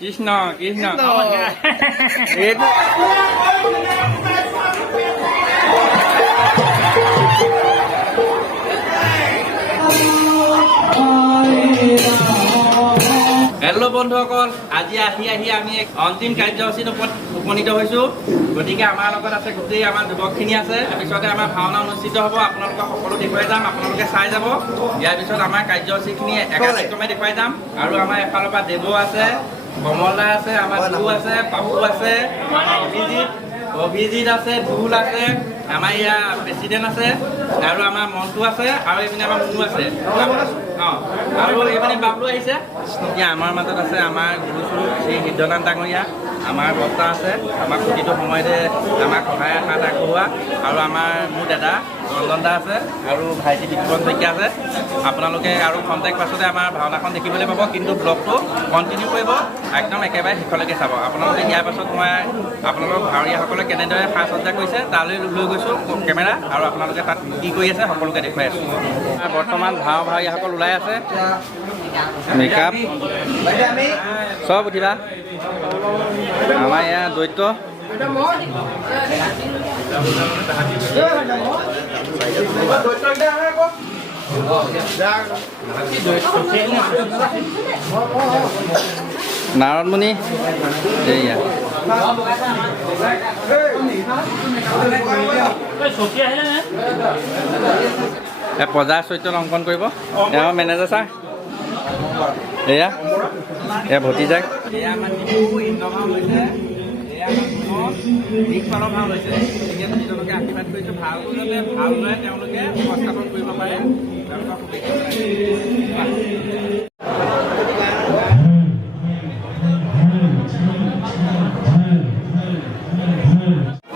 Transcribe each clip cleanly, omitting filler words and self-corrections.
কৃষ্ণ কৃষ্ণ হেল্ল' বন্ধুসকল, আজি আহি আমি এক অন্তিম কাৰ্যসূচীত উপনীত হৈছোঁ। গতিকে আমাৰ লগত আছে গোটেই আমাৰ যুৱকখিনি আছে। তাৰপিছতে আমাৰ ভাওনা অনুষ্ঠিত হ'ব, আপোনালোকক সকলো দেখুৱাই যাম, আপোনালোকে চাই যাব। ইয়াৰ পিছত আমাৰ কাৰ্যসূচীখিনি একাদিক্ৰমে দেখুৱাই যাম। আৰু আমাৰ এফালৰ পৰা দেৱ আছে, কমলা আছে, আমাৰ দু আছে, পাপু আছে, অভিজিত আছে, ঢোল আছে, আমাৰ ইয়াৰ প্ৰেচিডেণ্ট আছে, আৰু আমাৰ মন্টু আছে, আৰু এইপিনে আমাৰ মুনু আছে। আৰু এইপিনে বাবলু আহিছে। এতিয়া আমাৰ মাজত আছে আমাৰ গুৰু চুৰু শ্ৰী সিদ্ধনাথ ডাঙৰীয়া, আমাৰ বৰ্তা আছে, আমাৰ প্ৰতিটো সময়তে আমাক সহায় হাত আগবঢ়োৱা, আৰু আমাৰ মোৰ দাদা ৰঞ্জন দা আছে, আৰু ভাইটি বিক্ৰম শইকীয়া আছে। আপোনালোকে আৰু কণ্টেক্ট পাছতে আমাৰ ভাওনাখন দেখিবলৈ পাব, কিন্তু ব্লগটো কণ্টিনিউ কৰিব, একদম একেবাৰে শেষলৈকে চাব। আপোনালোকে ইয়াৰ পাছত মই আপোনালোকৰ ভাৱৰীয়াসকলে কেনেদৰে সাজ সজ্জা কৰিছে তালৈ লৈ গৈছোঁ কেমেৰা, আৰু আপোনালোকে তাত কি কৰি আছে সকলোকে দেখুৱাই আছোঁ। বৰ্তমান ভাৱৰীয়াসকল ওলাই আছে, মেকআপ চব উঠিবা। আমাৰ ইয়াৰ দৈত্য নাৰদমণি এয়া প্ৰজাৰ চৰিত্ৰত অংকন কৰিব এওঁ মেনেজাৰ ছাৰ। এয়া এয়া ভতিজাক, এয়া আমাৰ ইন্দ্ৰভাৱ হৈছে, এয়া দিশপালৰ ভাৱ হৈছে। এতিয়া তেওঁলোকে আশীৰ্বাদ কৰিছোঁ ভালদৰে তেওঁলোকে উপস্থাপন কৰিব পাৰে।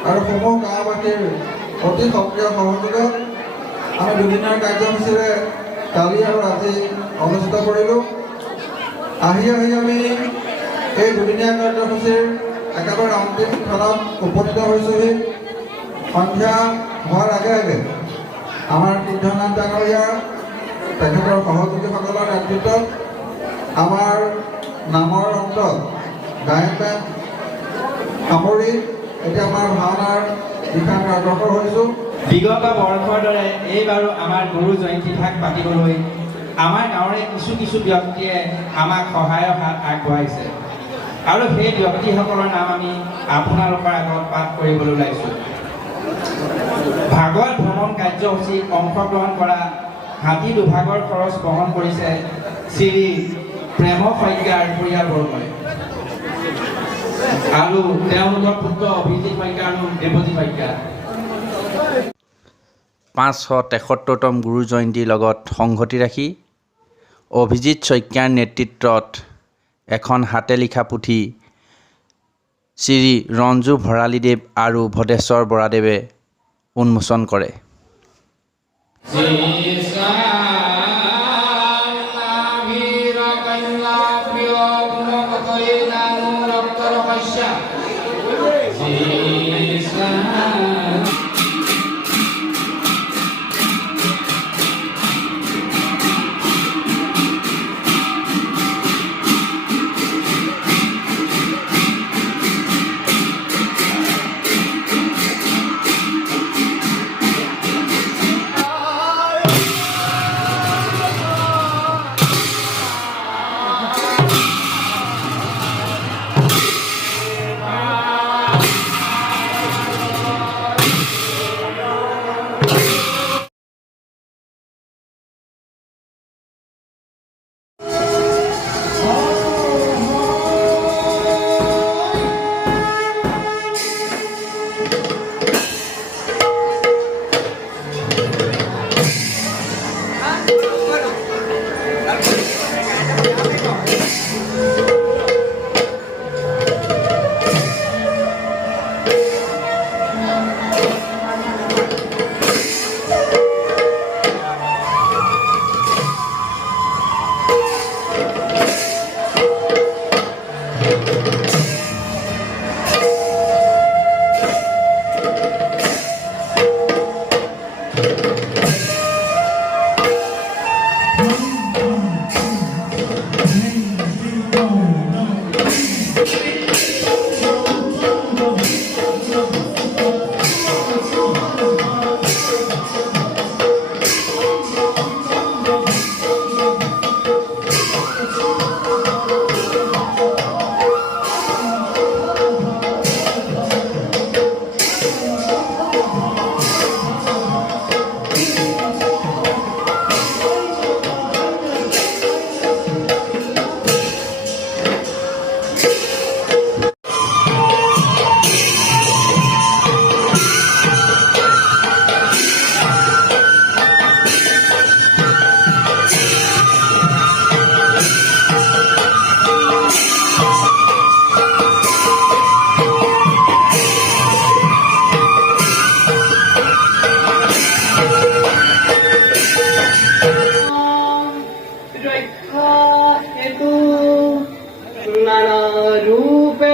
আৰু সমূহ গাঁওবাসীৰ অতি সক্ৰিয় সহযোগত আমি দুদিনীয়া কাৰ্যসূচীৰে কালি আৰু আজি অনুষ্ঠিত কৰিলোঁ। আহি আমি এই দুদিনীয়া কাৰ্যসূচীৰ একেবাৰে অন্তিম ক্ষণত উপনীত হৈছোঁহি। সন্ধিয়া হোৱাৰ আগে আমাৰ সিদ্ধনাথ ডাঙৰীয়া তেখেতৰ সহযোগীসকলৰ নেতৃত্বত আমাৰ নামৰ অন্তত গায়ন বেণ্ড সামৰি এতিয়া আমাৰ ভাওনাৰ দিশা আমি অগ্ৰসৰ হৈছোঁ। বিগত বৰ্ষৰ দৰে এইবাৰো আমাৰ গুৰু জয়ন্তী ভাগ পাতিবলৈ আমাৰ গাঁৱৰে কিছু ব্যক্তিয়ে আমাক সহায়ৰ হাত আগবঢ়াইছে, আৰু সেই ব্যক্তিসকলৰ নাম আমি আপোনালোকৰ আগত পাঠ কৰিবলৈ ওলাইছোঁ। ভাগৱত ভ্ৰমণ কাৰ্যসূচীত অংশগ্ৰহণ কৰা হাতী দুভাগৰ খৰচ বহন কৰিছে শ্ৰী প্ৰেম শইকীয়াৰ পৰিয়ালবৰ্গই, আৰু তেওঁলোকৰ পুত্ৰ অভিজিত শইকীয়া আৰু দেৱজিৎ শইকীয়া। 573তম গুৰু জয়ন্তীৰ লগত সংগতি ৰাখি অভিজিত শইকীয়াৰ নেতৃত্বত এখন হাতে লিখা পুথি শ্ৰী ৰঞ্জু ভৰালীদেৱ আৰু ভদেশ্বৰ বৰাদেৱে উন্মোচন কৰে। রূপে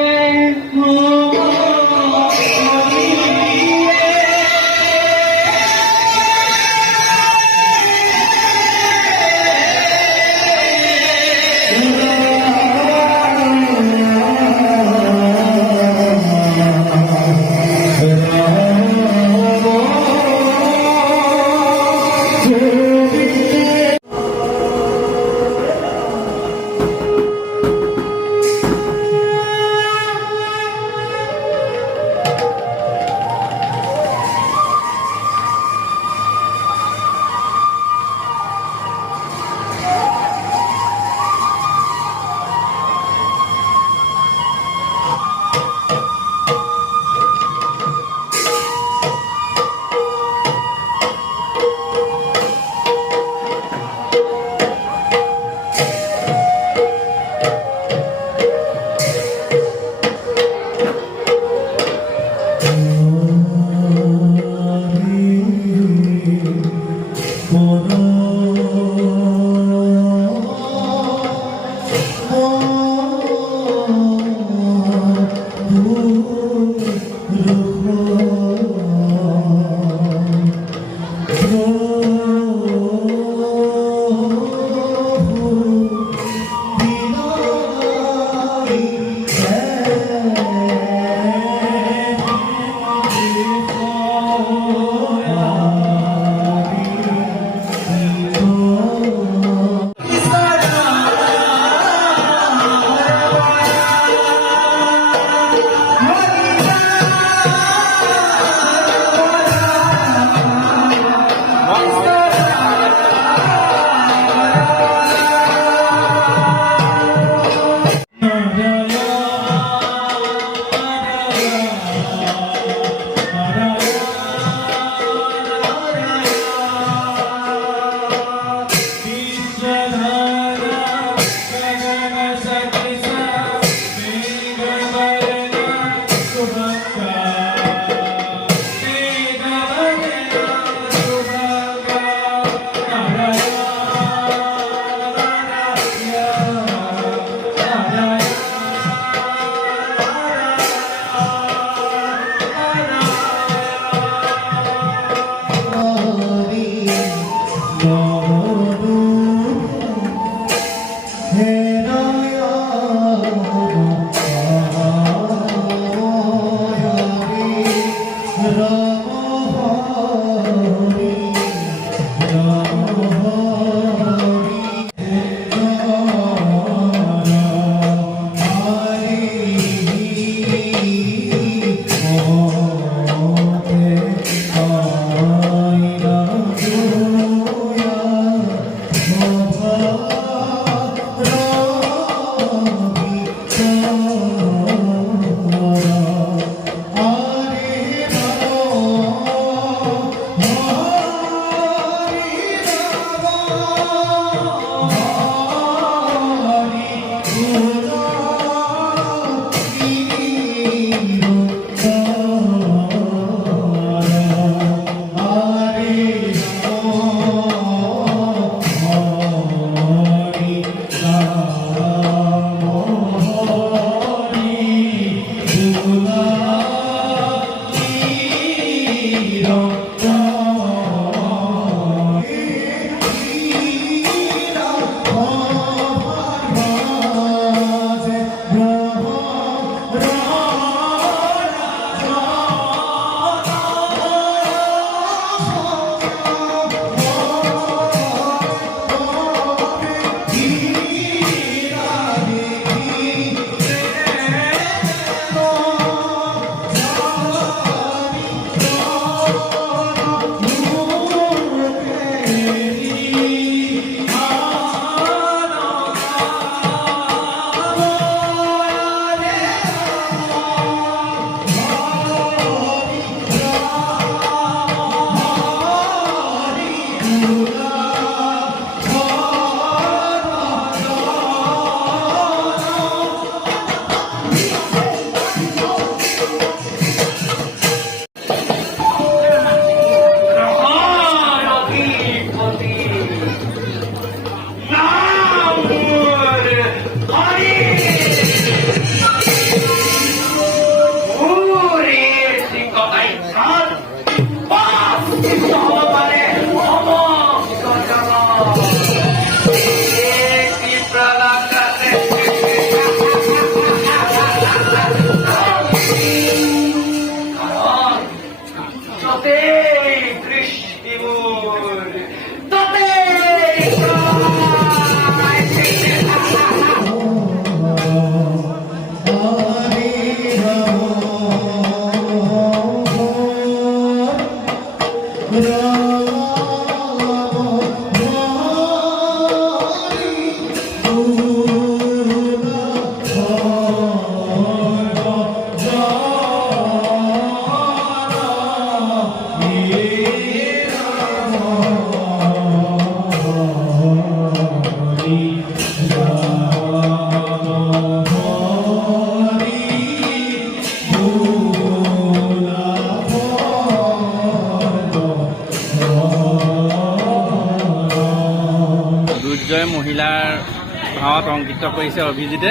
অঁ সংগীত কৰিছে অভিজিতে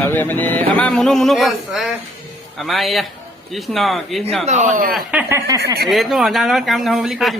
আৰু মানে আমাৰ মুনু আমাৰ এয়া কৃষ্ণ এইটো সদাৰ লগত কাম নহ'ব বুলি কৈ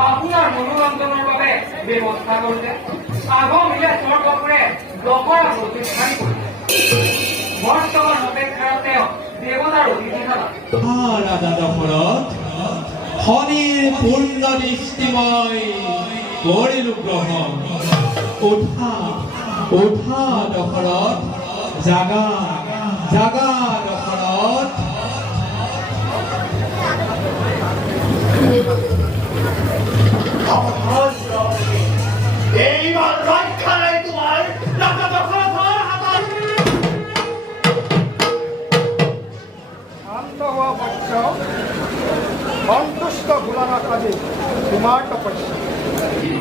আপোনাৰ মনোৰঞ্জনৰ বাবে ব্যৱস্থা কৰিছে আগৰ মিলে চৰ কাপোৰে ব্লকৰ প্ৰতিষ্ঠান কৰিছে বৰ্তমান অপেক্ষাৰ তেওঁ দেৱতাৰ অতিথি ৰাজা দশৰথ শনিৰ পূৰ্ণ দৃষ্টিময় কৰিলো গ্ৰহণ উঠা উঠা দশৰথ জাগা জাগা দশৰথ এইবার রক্ষা নাই তোমার রাজা দশরথের হাতে শান্ত হওয়া বৎস সন্তুষ্ট ভোলানা কাজে তোমার তপস্যা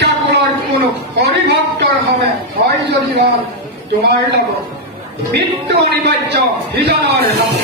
ঠাকুরের কোন হরিভক্তর হবে হয় যদি মন তোমার লগত মৃত্যু অনিবার্য হিজনের হাতে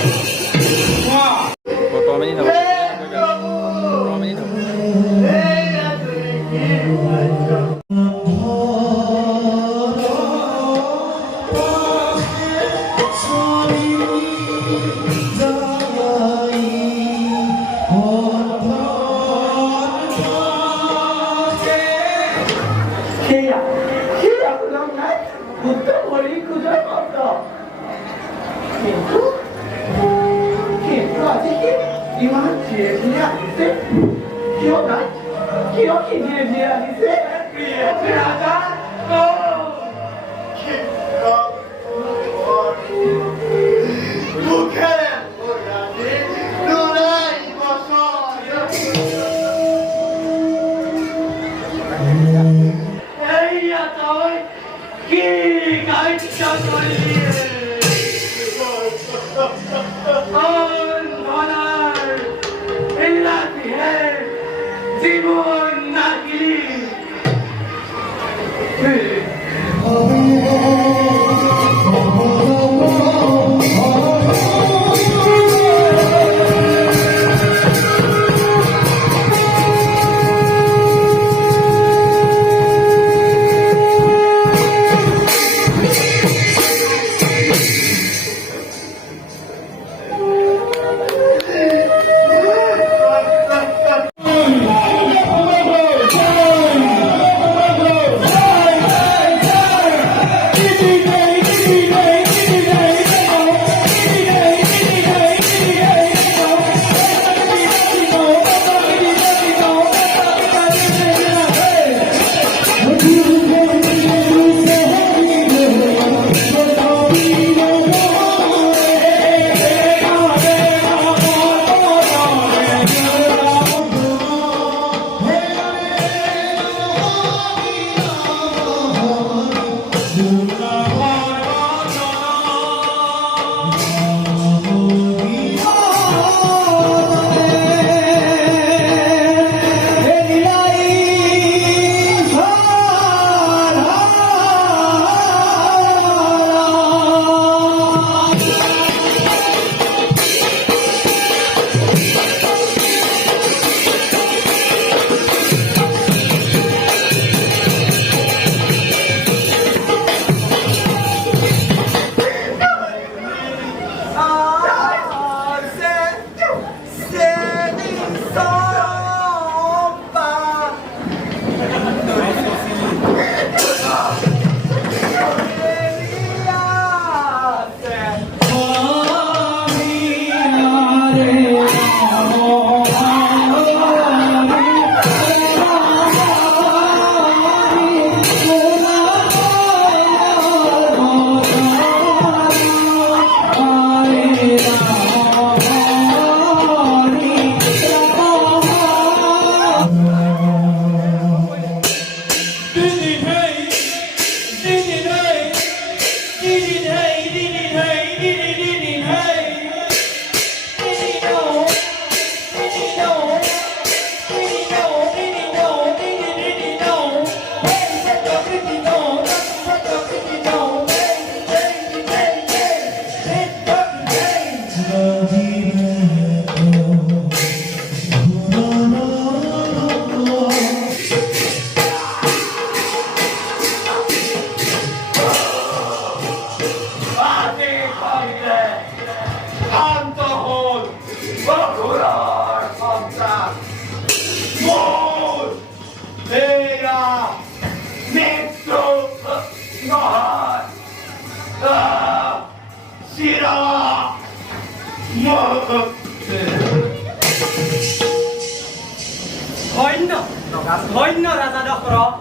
ধন্য ৰাজা দশৰথ,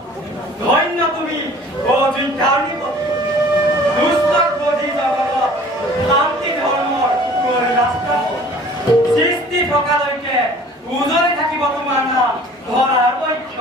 ধন্য তুমি অযোধ্যাৰ নিপতি। দুষ্টক বধি জগতত শান্তি ধৰ্মৰ কৰি ৰাস্তা সৃষ্টি থকালৈকে উজলি থাকিব তোমাৰ নাম ধৰাৰ বৈক্ষ।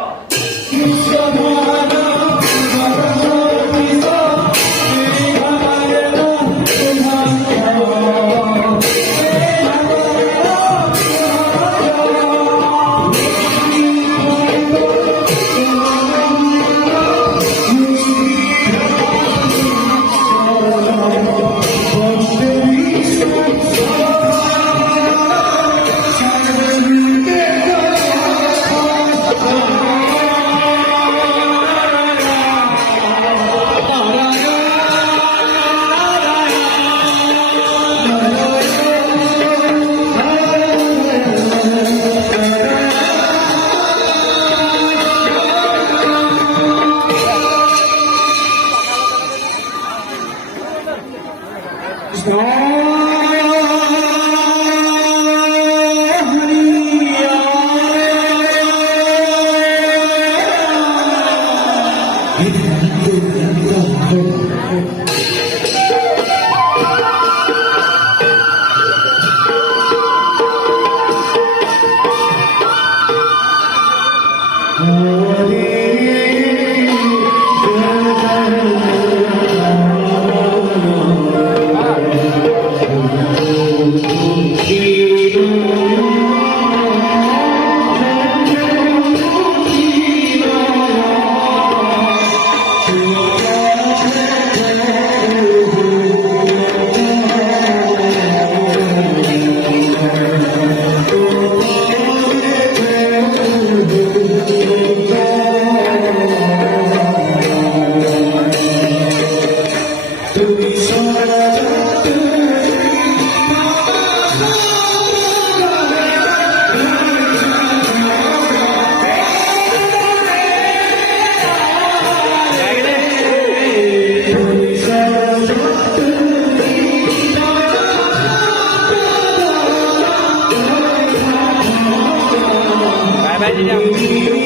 Bye bye,